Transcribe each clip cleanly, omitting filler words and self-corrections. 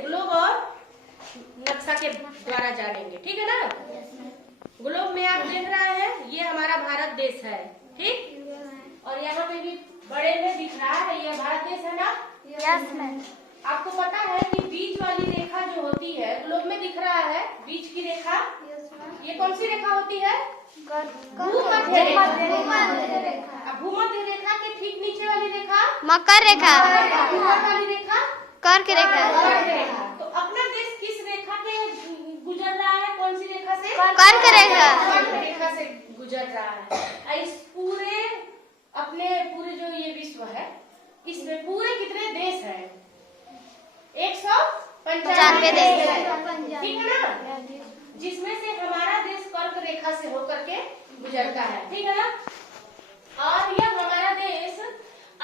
Globe और नक्शा के द्वारा जानेंगे, ठीक है ना। ग्लोब में आप देख रहे हैं ये हमारा भारत देश है, ठीक। और यहाँ पे भी बड़े में दिख रहा है ये भारत देश है ना। Yes ma'am. आपको पता है कि बीच वाली रेखा जो होती है ग्लोब में दिख रहा है, बीच की रेखा, ये कौन सी रेखा होती है? भूमध्य रेखा। भूमध्य रेखा के ठीक नीचे वाली रेखा मकर रेखा। ऊपर वाली रेखा कर्क रेखा। तो अपना देश किस रेखा के गुजर रहा है? कौन सी रेखा से? कर्क रेखा। कर्क रेखा से गुजर रहा है। इस पूरे अपने पूरे जो ये विश्व है इसमें पूरे कितने देश हैं? 195 देश है, ठीक है ना। जिसमें से हमारा देश कर्क रेखा से होकर के गुजरता है, ठीक है ना। और यह हमारा देश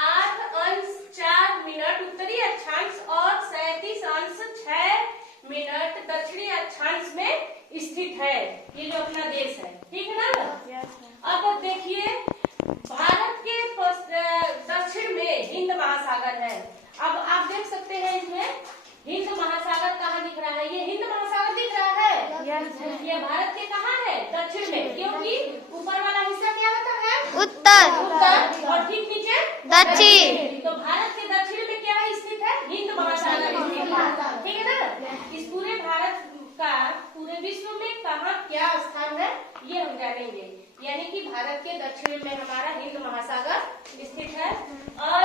8 अंश 4 मिनट उत्तरी अक्षांश और 37 अंश 6 मिनट दक्षिणी अक्षांश में स्थित है। ये जो अपना देश है, ठीक है ना। अब देखिए भारत के दक्षिण में हिंद महासागर है। अब आप देख सकते हैं इसमें हिंद महासागर कहाँ दिख रहा है? ये हिंद महासागर दिख रहा है। ये भारत के कहाँ है? दक्षिण में, क्योंकि ऊपर वाला हिस्सा क्या होता है? उत्तर और ठीक नीचे दक्षिण। तो भारत के दक्षिण में क्या स्थित है? हिंद महासागर स्थित है, ठीक है ना। इस पूरे भारत का पूरे विश्व में कहाँ क्या स्थान है ये हम जानेंगे। यानी कि भारत के दक्षिण में हमारा हिंद महासागर स्थित है। और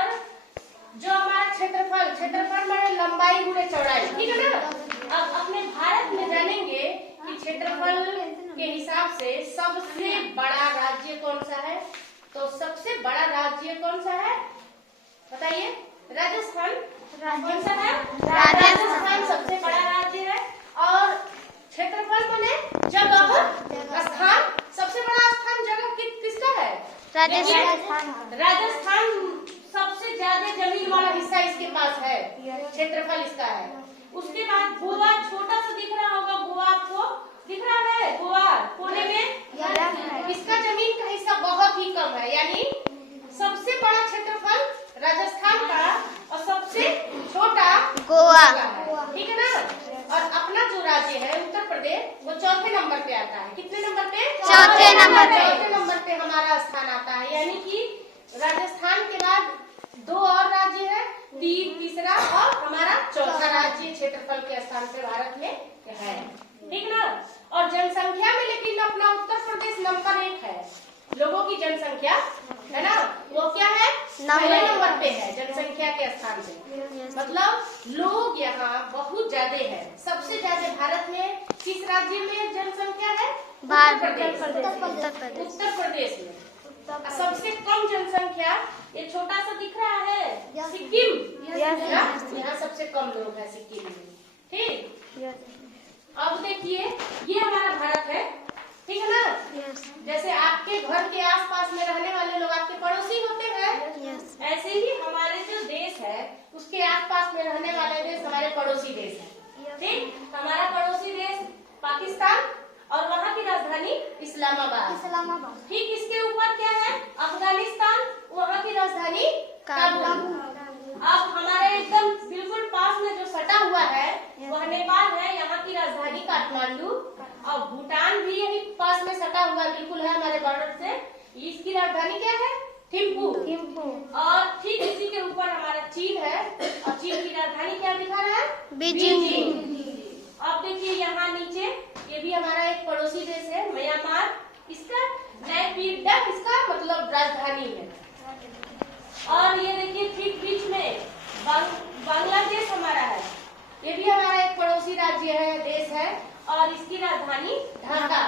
जो हमारा क्षेत्रफल में लंबाई गुणे चौड़ाई, ठीक है ना। अब अपने भारत में जानेंगे कि क्षेत्रफल के हिसाब से सबसे बड़ा राज्य कौन सा है। तो सबसे बड़ा राज्य कौन सा है बताइए? राजस्थान। कौन सा है? राजस्थान सबसे बड़ा राज्य है। और क्षेत्रफल बने जगह स्थान, सबसे बड़ा स्थान जगह किसका है? राजस्थान सबसे ज्यादा जमीन वाला हिस्सा इसके पास है, क्षेत्रफल इसका है। उसके बाद गोवा छोटा सा दिख रहा होगा, गोवा आपको दिख रहा है? गोवा कोने में, इसका जमीन का हिस्सा बहुत ही कम है। यानी सबसे बड़ा क्षेत्रफल राजस्थान का और सबसे छोटा गोवा, ठीक है ना। और अपना जो राज्य है उत्तर प्रदेश वो चौथे नंबर पे आता है। कितने नंबर पे? चौथे नंबर पे हमारा स्थान आता है। यानी कि राजस्थान के बाद 2 और राज्य है, तीसरा और हमारा चौथा राज्य क्षेत्रफल के स्थान पे भारत में है, ठीक ना। और जनसंख्या में लेकिन अपना उत्तर प्रदेश नंबर 1 है। लोगों की जनसंख्या है ना, वो क्या है? पहले नंबर पे है जनसंख्या के स्थान पे। मतलब लोग यहाँ बहुत ज्यादा है। सबसे ज्यादा भारत में किस राज्य में जनसंख्या है? उत्तर प्रदेश में। सबसे कम जनसंख्या ये छोटा सा दिख रहा है सिक्किम, यहाँ सबसे कम लोग है सिक्किम में, ठीक। अब देखिए ये हमारा भारत है, ठीक है ना। जैसे आपके घर के आसपास में रहने वाले लोग आपके पड़ोसी होते हैं, ऐसे ही हमारे जो देश है उसके आसपास में रहने वाले देश हमारे पड़ोसी देश है, ठीक। हमारा पड़ोसी देश पाकिस्तान और वहाँ की राजधानी इस्लामाबाद। ठीक इसके ऊपर क्या है? अफगानिस्तान, वहाँ की राजधानी काबुल। अब हमारे एकदम बिल्कुल पास में जो सटा हुआ है वह नेपाल है, यहाँ की राजधानी काठमांडू। और भूटान भी यही पास में सटा हुआ बिल्कुल है हमारे बॉर्डर से, इसकी राजधानी क्या है? थिम्पू। और ठीक इसी के ऊपर हमारा चीन है और चीन की राजधानी क्या दिखा रहा है? बीजिंग। अब देखिए यहाँ नीचे ये भी हमारा एक पड़ोसी देश है म्यांमार, इसका नैपीडा इसका मतलब राजधानी है। और ये देखिए ठीक बीच में बांग्लादेश हमारा है, ये भी हमारा एक पड़ोसी राज्य है, देश है और इसकी राजधानी ढाका।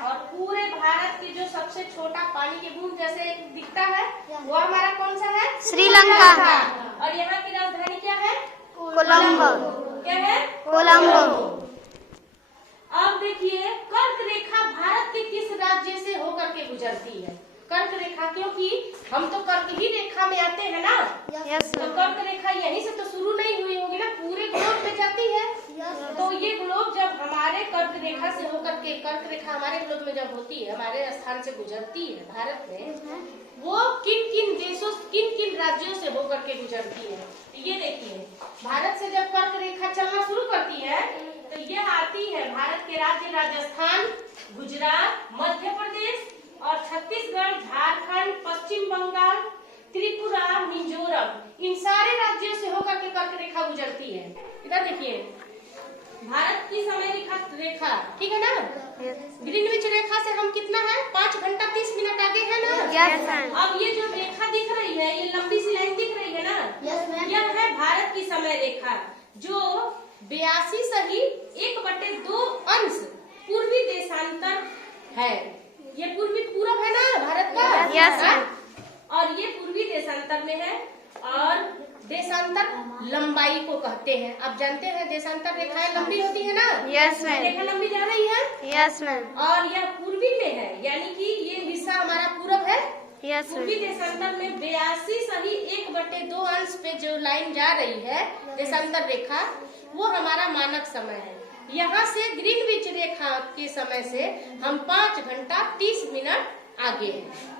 और पूरे भारत के जो सबसे छोटा पानी के बूंद जैसे एक दिखता है वो हमारा कौन सा है? श्रीलंका। और यहाँ की राजधानी क्या है? कोलंबो। क्या है? कोलंबो। अब देखिए कर्क रेखा भारत के किस राज्य से होकर के गुजरती है? कर्क रेखा, क्योंकि हम तो कर्क ही रेखा में आते हैं ना। तो कर्क रेखा यहीं से तो शुरू नहीं हुई होगी ना, पूरे ग्लोब में जाती है। तो ये ग्लोब जब हमारे कर्क रेखा से होकर के, कर्क रेखा हमारे ग्लोब में जब होती है, हमारे स्थान से गुजरती है भारत में, वो किन किन देशों, किन किन राज्यों से होकर के गुजरती है? ये देखिए भारत से जब कर्क रेखा चलना आती है भारत के राज्य राजस्थान, गुजरात, मध्य प्रदेश और छत्तीसगढ़, झारखंड, पश्चिम बंगाल, त्रिपुरा, मिजोरम, इन सारे राज्यों से होकर के कर्क रेखा गुजरती है। इधर देखिए, भारत की समय रेखा ठीक है ना, ग्रीनविच रेखा से हम कितना है 5 घंटा 30 मिनट आगे है ना। Yes ma'am. अब ये जो रेखा दिख रही है, ये लंबी सी लाइन दिख रही है ना, यह है भारत की समय रेखा जो 82 सही 1/2 अंश पूर्वी देशांतर है। ये पूर्वी पूरब है ना भारत का। Yes ma'am. और ये पूर्वी देशांतर में है और देशांतर लंबाई को कहते हैं। आप जानते हैं देशांतर रेखाएं लंबी होती है ना। Yes ma'am. रेखा लंबी जा रही है। Yes ma'am. और यह पूर्वी में है, यानी कि ये हिस्सा हमारा पूरब है। यस पूर्वी मैम। देशांतर में 82 सही 1/2 अंश पे जो लाइन जा रही है देशांतर रेखा, वो हमारा मानक समय है। यहाँ से ग्रीनविच रेखा के समय से हम 5 घंटा 30 मिनट आगे हैं।